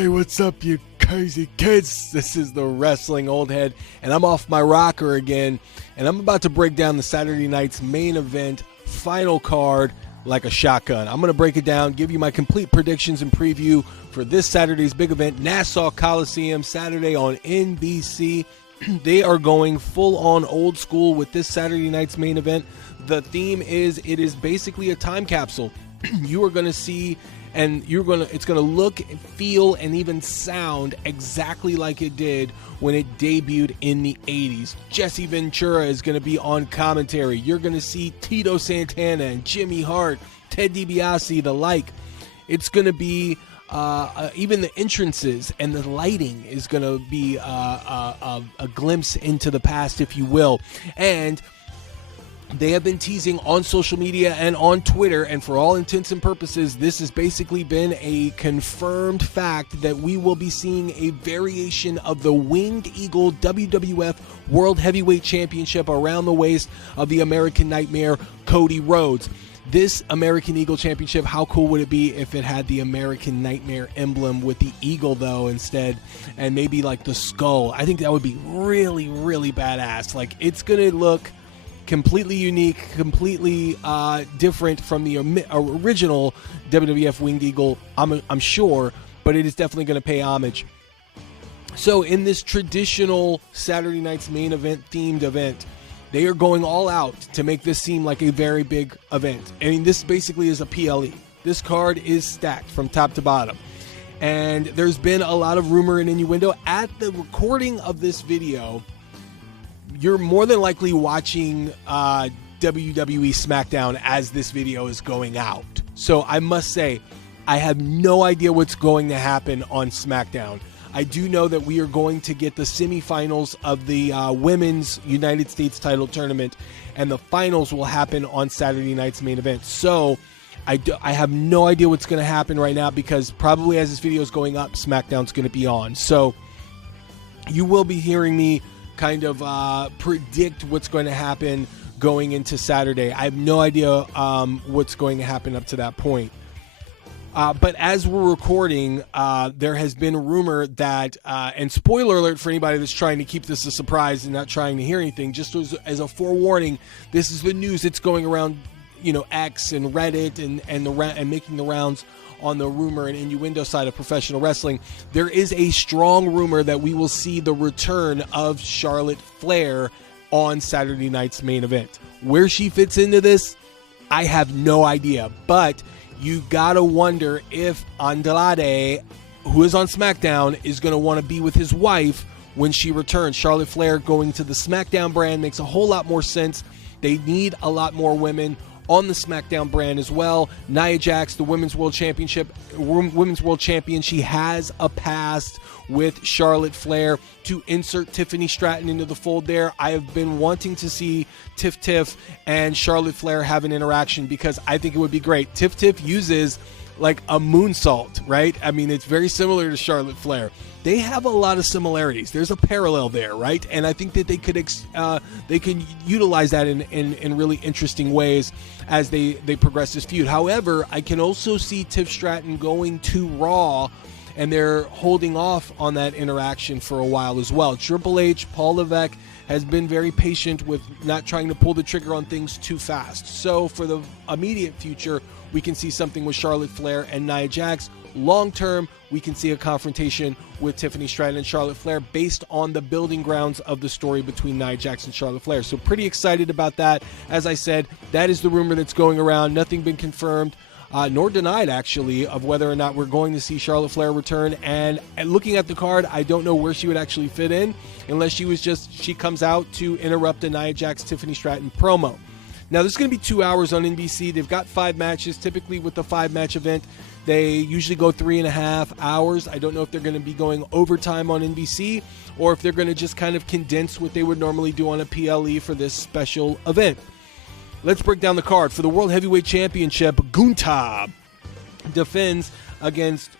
Hey, what's up, you crazy kids? This is the Wrestling Old Head, and I'm off my rocker again, and I'm about to break down the Saturday night's main event final card like a shotgun. I'm going to break it down, give you my complete predictions and preview for this Saturday's big event, Nassau Coliseum, Saturday on NBC. They are going full on old school with this Saturday night's main event. The theme is, it is basically a time capsule. You are going to see, and it's going to look, feel, and even sound exactly like it did when it debuted in the 80s. Jesse Ventura is going to be on commentary. You're going to see Tito Santana and Jimmy Hart, Ted DiBiase, the like. It's going to be even the entrances and the lighting is going to be a glimpse into the past, if you will. And they have been teasing on social media and on Twitter, and for all intents and purposes, this has basically been a confirmed fact that we will be seeing a variation of the Winged Eagle WWF World Heavyweight Championship around the waist of the American Nightmare, Cody Rhodes. This American Eagle Championship, how cool would it be if it had the American Nightmare emblem with the eagle, though, instead, and maybe like the skull? I think that would be really, really badass. Like, it's going to look completely unique, completely different from the original WWF Winged Eagle, I'm sure, but it is definitely going to pay homage. So in this traditional Saturday night's main event themed event, they are going all out to make this seem like a very big event. I mean, this basically is a PLE. This card is stacked from top to bottom. And there's been a lot of rumor and innuendo. At the recording of this video, you're more than likely watching WWE SmackDown as this video is going out. So I must say, I have no idea what's going to happen on SmackDown. I do know that we are going to get the semifinals of the Women's United States title tournament, and the finals will happen on Saturday night's main event. So I have no idea what's going to happen right now, because probably as this video is going up, SmackDown's going to be on. So you will be hearing me kind of predict what's going to happen going into Saturday. I have no idea what's going to happen up to that point. But as we're recording, there has been rumor that, and spoiler alert for anybody that's trying to keep this a surprise and not trying to hear anything, just as a forewarning, this is the news that's going around, X and Reddit and making the rounds on the rumor and innuendo side of professional wrestling. There is a strong rumor that we will see the return of Charlotte Flair on Saturday night's main event. Where she fits into this, I have no idea, but you gotta wonder if Andrade, who is on SmackDown, is going to want to be with his wife when she returns. Charlotte Flair going to the SmackDown brand makes a whole lot more sense. They need a lot more women on the SmackDown brand as well. Nia Jax, the Women's World Champion, she has a past with Charlotte Flair. To insert Tiffany Stratton into the fold there, I have been wanting to see Tiff and Charlotte Flair have an interaction, because I think it would be great. Tiff uses like a moonsault, right? I mean, it's very similar to Charlotte Flair. They have a lot of similarities. There's a parallel there, right? And I think that they can utilize that in really interesting ways as they progress this feud. However, I can also see Tiff Stratton going to Raw, and they're holding off on that interaction for a while as well. Triple H, Paul Levesque, has been very patient with not trying to pull the trigger on things too fast. So for the immediate future, we can see something with Charlotte Flair and Nia Jax. Long term, we can see a confrontation with Tiffany Stratton and Charlotte Flair based on the building grounds of the story between Nia Jax and Charlotte Flair. So pretty excited about that. As I said, that is the rumor that's going around. Nothing been confirmed, nor denied, actually, of whether or not we're going to see Charlotte Flair return. And looking at the card, I don't know where she would actually fit in, unless she comes out to interrupt a Nia Jax Tiffany Stratton promo. Now, this is going to be 2 hours on NBC. They've got 5 matches. Typically, with the 5-match event, they usually go 3.5 hours. I don't know if they're going to be going overtime on NBC, or if they're going to just kind of condense what they would normally do on a PLE for this special event. Let's break down the card. For the World Heavyweight Championship, Gunther defends against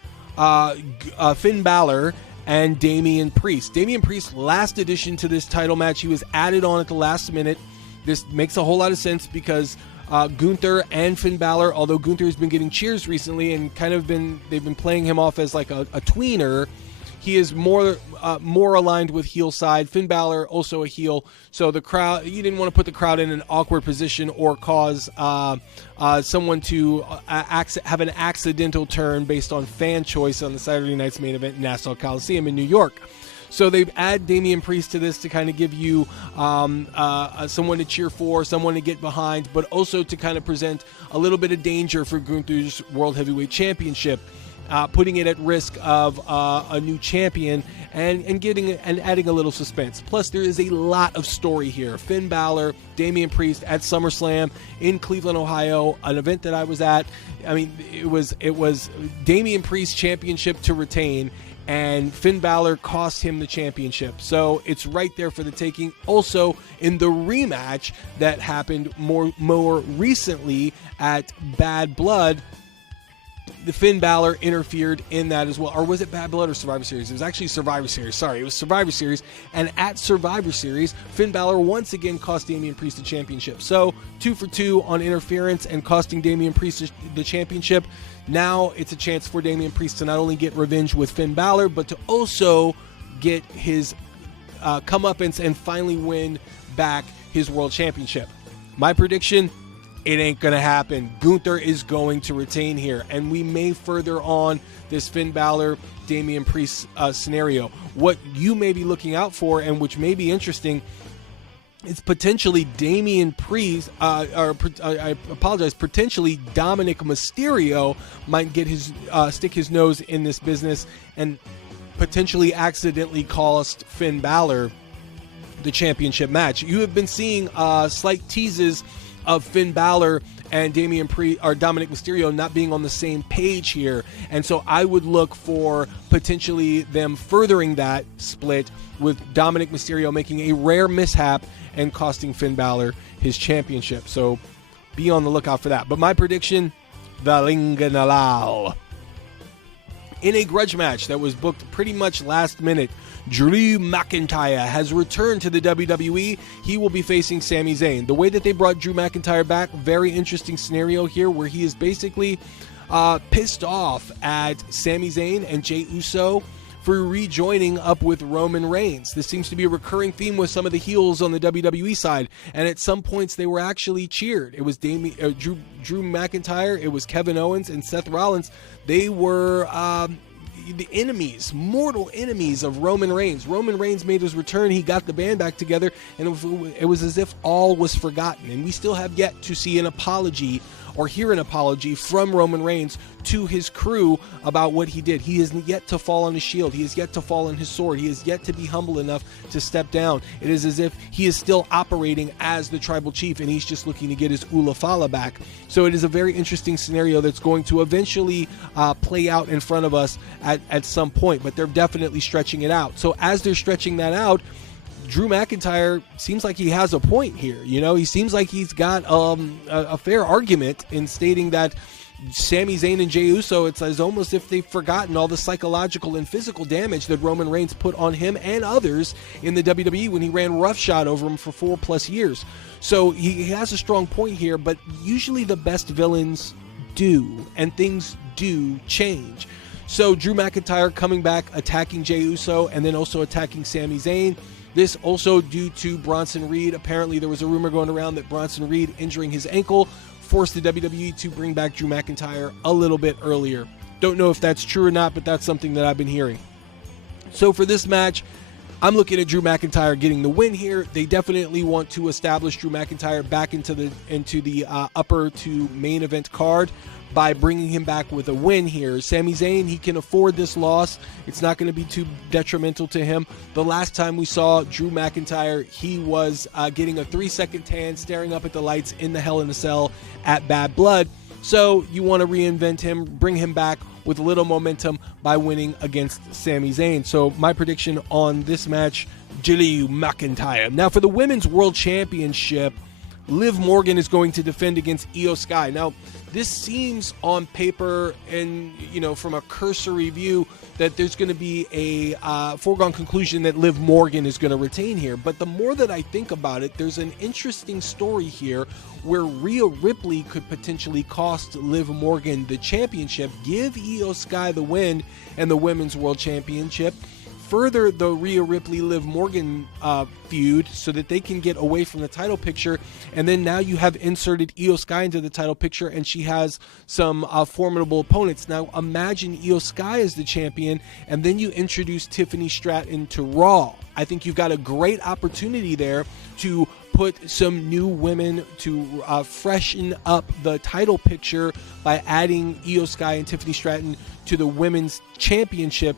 Finn Balor and Damian Priest. Damian Priest, last addition to this title match. He was added on at the last minute. This makes a whole lot of sense because Gunther and Finn Balor, although Gunther has been getting cheers recently and they've been playing him off as like a tweener. He is more aligned with heel side. Finn Balor also a heel, so the crowd, you didn't want to put the crowd in an awkward position or cause someone to have an accidental turn based on fan choice on the Saturday night's main event in Nassau Coliseum in New York. So they've added Damian Priest to this to kind of give you someone to cheer for, someone to get behind, but also to kind of present a little bit of danger for Gunther's World Heavyweight Championship. Putting it at risk of a new champion and adding a little suspense. Plus, there is a lot of story here. Finn Balor, Damian Priest at SummerSlam in Cleveland, Ohio, an event that I was at. I mean, it was Damian Priest championship to retain, and Finn Balor cost him the championship. So it's right there for the taking. Also, in the rematch that happened more recently at Bad Blood, the Finn Balor interfered in that as well. Or was it Bad Blood or Survivor Series? It was actually Survivor Series. Sorry, it was Survivor Series. And at Survivor Series, Finn Balor once again cost Damian Priest the championship. So 2 for 2 on interference and costing Damian Priest the championship. Now it's a chance for Damian Priest to not only get revenge with Finn Balor, but to also get his comeuppance and finally win back his world championship. My prediction: it ain't going to happen. Gunther is going to retain here, and we may further on this Finn Balor, Damian Priest scenario. What you may be looking out for, and which may be interesting, is potentially Damian Priest, potentially Dominic Mysterio might get stick his nose in this business and potentially accidentally cost Finn Balor the championship match. You have been seeing slight teases of Finn Balor and Dominic Mysterio not being on the same page here, and so I would look for potentially them furthering that split with Dominic Mysterio making a rare mishap and costing Finn Balor his championship. So be on the lookout for that. But my prediction: the Linganalal. In a grudge match that was booked pretty much last minute, Drew McIntyre has returned to the WWE. He will be facing Sami Zayn. The way that they brought Drew McIntyre back, very interesting scenario here where he is basically pissed off at Sami Zayn and Jey Uso for rejoining up with Roman Reigns. This seems to be a recurring theme with some of the heels on the WWE side, and at some points they were actually cheered. It was Drew McIntyre, it was Kevin Owens, and Seth Rollins. They were the enemies, mortal enemies of Roman Reigns. Roman Reigns made his return. He got the band back together, and it was as if all was forgotten. And we still have yet to see an apology or hear an apology from Roman Reigns to his crew about what he did. He has yet to fall on his shield. He has yet to fall on his sword. He has yet to be humble enough to step down. It is as if he is still operating as the tribal chief, and he's just looking to get his Ula Fala back. So it is a very interesting scenario that's going to eventually play out in front of us at some point, but they're definitely stretching it out. So as they're stretching that out, Drew McIntyre seems like he has a point here. You know, he seems like he's got a fair argument in stating that Sami Zayn and Jey Uso, it's almost if they've forgotten all the psychological and physical damage that Roman Reigns put on him and others in the WWE when he ran roughshod over him for 4+ years. So he has a strong point here, but usually the best villains do, and things do change. So Drew McIntyre coming back, attacking Jey Uso, and then also attacking Sami Zayn. This also due to Bronson Reed. Apparently there was a rumor going around that Bronson Reed injuring his ankle forced the WWE to bring back Drew McIntyre a little bit earlier. Don't know if that's true or not, but that's something that I've been hearing. So for this match, I'm looking at Drew McIntyre getting the win here. They definitely want to establish Drew McIntyre back into the upper to main event card by bringing him back with a win here. Sami Zayn, he can afford this loss. It's not going to be too detrimental to him. The last time we saw Drew McIntyre, he was getting a 3-second tan, staring up at the lights in the Hell in a Cell at Bad Blood. So you want to reinvent him, bring him back with a little momentum by winning against Sami Zayn. So my prediction on this match, Drew McIntyre. Now for the Women's World Championship, Liv Morgan is going to defend against Io Sky. Now, this seems on paper and, from a cursory view that there's going to be a foregone conclusion that Liv Morgan is going to retain here. But the more that I think about it, there's an interesting story here where Rhea Ripley could potentially cost Liv Morgan the championship, give Io Sky the win and the Women's World Championship, further the Rhea Ripley-Liv Morgan feud so that they can get away from the title picture, and then now you have inserted Io Sky into the title picture, and she has some formidable opponents. Now imagine Io Sky as the champion, and then you introduce Tiffany Stratton to Raw. I think you've got a great opportunity there to put some new women to freshen up the title picture by adding Io Sky and Tiffany Stratton to the Women's Championship,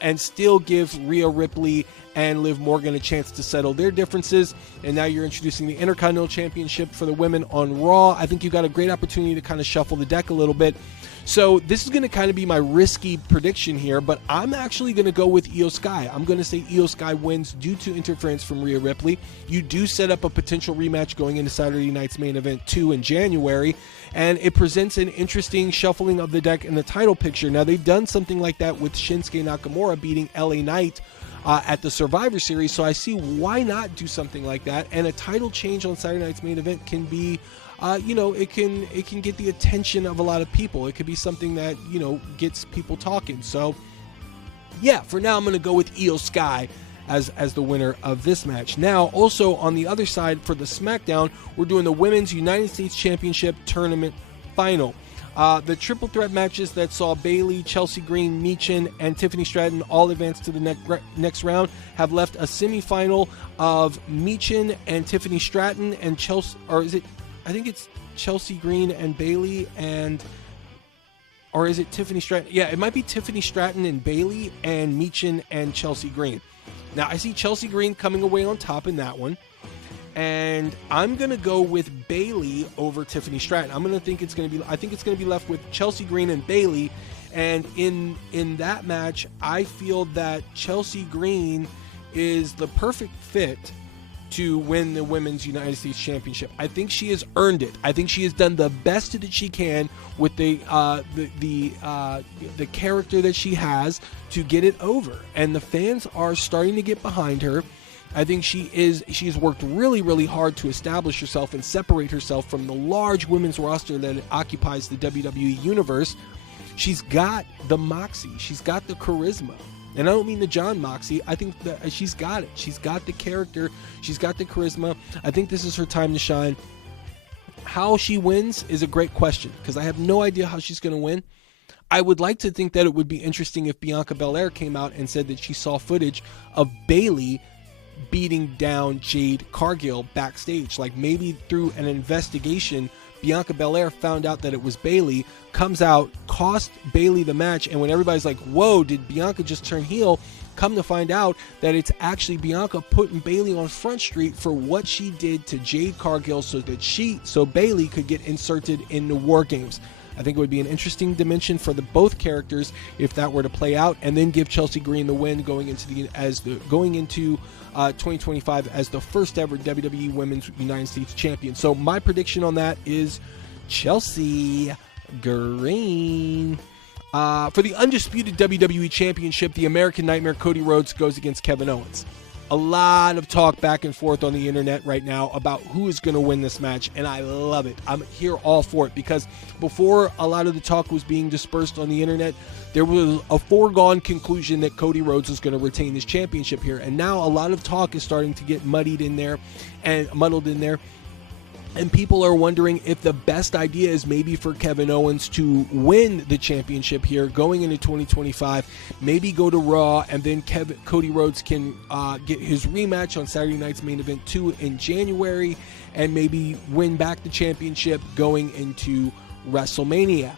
and still give Rhea Ripley and Liv Morgan a chance to settle their differences. And now you're introducing the Intercontinental Championship for the women on Raw. I think you've got a great opportunity to kind of shuffle the deck a little bit. So this is going to kind of be my risky prediction here, but I'm actually going to go with Io Sky. I'm going to say Io Sky wins due to interference from Rhea Ripley. You do set up a potential rematch going into Saturday night's main event 2 in January, and it presents an interesting shuffling of the deck in the title picture. Now, they've done something like that with Shinsuke Nakamura beating LA Knight at the Survivor Series, so I see why not do something like that. And a title change on Saturday night's main event can be it can get the attention of a lot of people. It could be something that, gets people talking. So, yeah, for now I'm going to go with Io Sky as the winner of this match. Now, also on the other side for the SmackDown, we're doing the Women's United States Championship Tournament Final. The triple threat matches that saw Bayley, Chelsea Green, Michin, and Tiffany Stratton all advance to the next round have left a semifinal of Michin and Tiffany Stratton and Chelsea, or is it? I think it's Chelsea Green and Bayley, or is it Tiffany Stratton? Yeah, it might be Tiffany Stratton and Bayley and Michin and Chelsea Green. Now, I see Chelsea Green coming away on top in that one, and I'm going to go with Bayley over Tiffany Stratton. I think it's going to be left with Chelsea Green and Bayley, and in that match, I feel that Chelsea Green is the perfect fit to win the Women's United States Championship. I think she has earned it. I think she has done the best that she can with the character that she has to get it over, and the fans are starting to get behind her. I think she's worked really, really hard to establish herself and separate herself from the large women's roster that occupies the WWE universe. She's got the moxie. She's got the charisma. And I don't mean the John Moxie. I think that she's got it. She's got the character. She's got the charisma. I think this is her time to shine. How she wins is a great question because I have no idea how she's going to win. I would like to think that it would be interesting if Bianca Belair came out and said that she saw footage of Bayley beating down Jade Cargill backstage. Like maybe through an investigation, Bianca Belair found out that it was Bayley, comes out, cost Bayley the match, and when everybody's like, whoa, did Bianca just turn heel? Come to find out that it's actually Bianca putting Bayley on Front Street for what she did to Jade Cargill so Bayley could get inserted in the War Games. I think it would be an interesting dimension for both characters if that were to play out, and then give Chelsea Green the win going into 2025 as the first ever WWE Women's United States Champion. So my prediction on that is Chelsea Green. For the undisputed WWE Championship, the American Nightmare Cody Rhodes goes against Kevin Owens. A lot of talk back and forth on the internet right now about who is going to win this match, and I love it. I'm here all for it because before a lot of the talk was being dispersed on the internet, there was a foregone conclusion that Cody Rhodes was going to retain his championship here, and now a lot of talk is starting to get muddled in there, and people are wondering if the best idea is maybe for Kevin Owens to win the championship here going into 2025, maybe go to Raw, and then Cody Rhodes can get his rematch on Saturday night's main event 2 in January, and maybe win back the championship going into WrestleMania.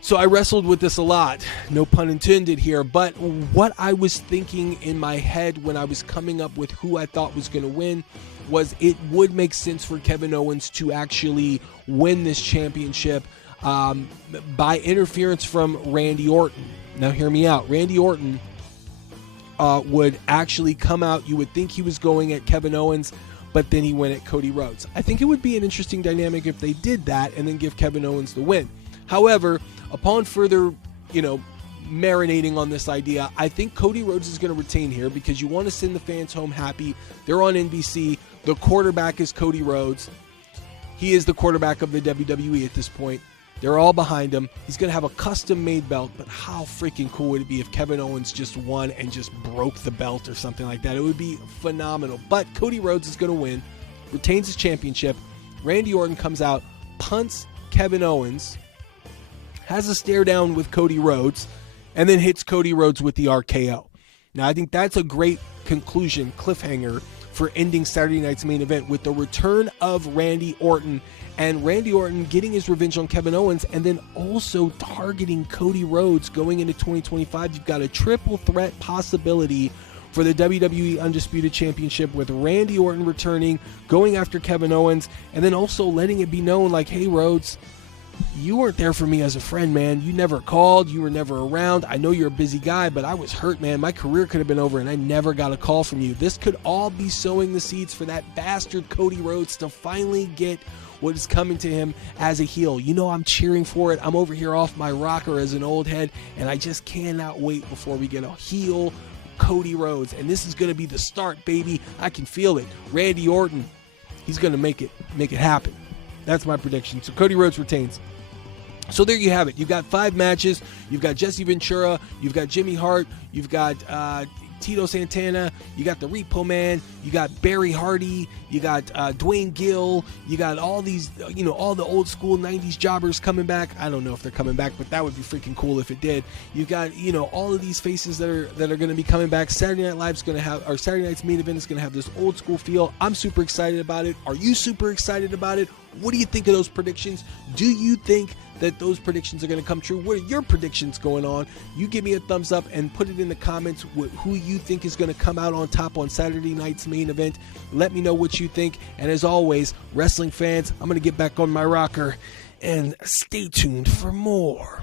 So I wrestled with this a lot, no pun intended here, but what I was thinking in my head when I was coming up with who I thought was going to win was it would make sense for Kevin Owens to actually win this championship by interference from Randy Orton. Now hear me out. Randy Orton would actually come out. You would think he was going at Kevin Owens, but then he went at Cody Rhodes. I think it would be an interesting dynamic if they did that and then give Kevin Owens the win. However, upon further, marinating on this idea, I think Cody Rhodes is going to retain here because you want to send the fans home happy. They're on NBC. The quarterback is Cody Rhodes. He is the quarterback of the WWE at this point. They're all behind him. He's going to have a custom-made belt, but how freaking cool would it be if Kevin Owens just won and just broke the belt or something like that? It would be phenomenal. But Cody Rhodes is going to win, retains his championship. Randy Orton comes out, punts Kevin Owens, has a stare down with Cody Rhodes, and then hits Cody Rhodes with the RKO. Now, I think that's a great conclusion, cliffhanger, for ending Saturday night's main event with the return of Randy Orton, and Randy Orton getting his revenge on Kevin Owens and then also targeting Cody Rhodes going into 2025. You've got a triple threat possibility for the WWE Undisputed Championship with Randy Orton returning, going after Kevin Owens, and then also letting it be known like, hey, Rhodes, you weren't there for me as a friend, man. You never called. You were never around. I know you're a busy guy, but I was hurt, man. My career could have been over, and I never got a call from you. This could all be sowing the seeds for that bastard Cody Rhodes to finally get what is coming to him as a heel. I'm cheering for it. I'm over here off my rocker as an old head, and I just cannot wait before we get a heel Cody Rhodes. And this is going to be the start, baby. I can feel it. Randy Orton, he's going to make it happen. That's my prediction. So Cody Rhodes retains. So there you have it. You've got 5 matches. You've got Jesse Ventura. You've got Jimmy Hart. You've got Tito Santana. You got the Repo Man. You got Barry Hardy. You got Dwayne Gill. You got all these, all the old school 90s jobbers coming back. I don't know if they're coming back, but that would be freaking cool if it did. You've got, all of these faces that are going to be coming back. Saturday Night Live's going to have, or Saturday Night's main event is going to have this old school feel. I'm super excited about it. Are you super excited about it? What do you think of those predictions? Do you think that those predictions are going to come true? What are your predictions going on? You give me a thumbs up and put it in the comments who you think is going to come out on top on Saturday night's main event. Let me know what you think. And as always, wrestling fans, I'm going to get back on my rocker and stay tuned for more.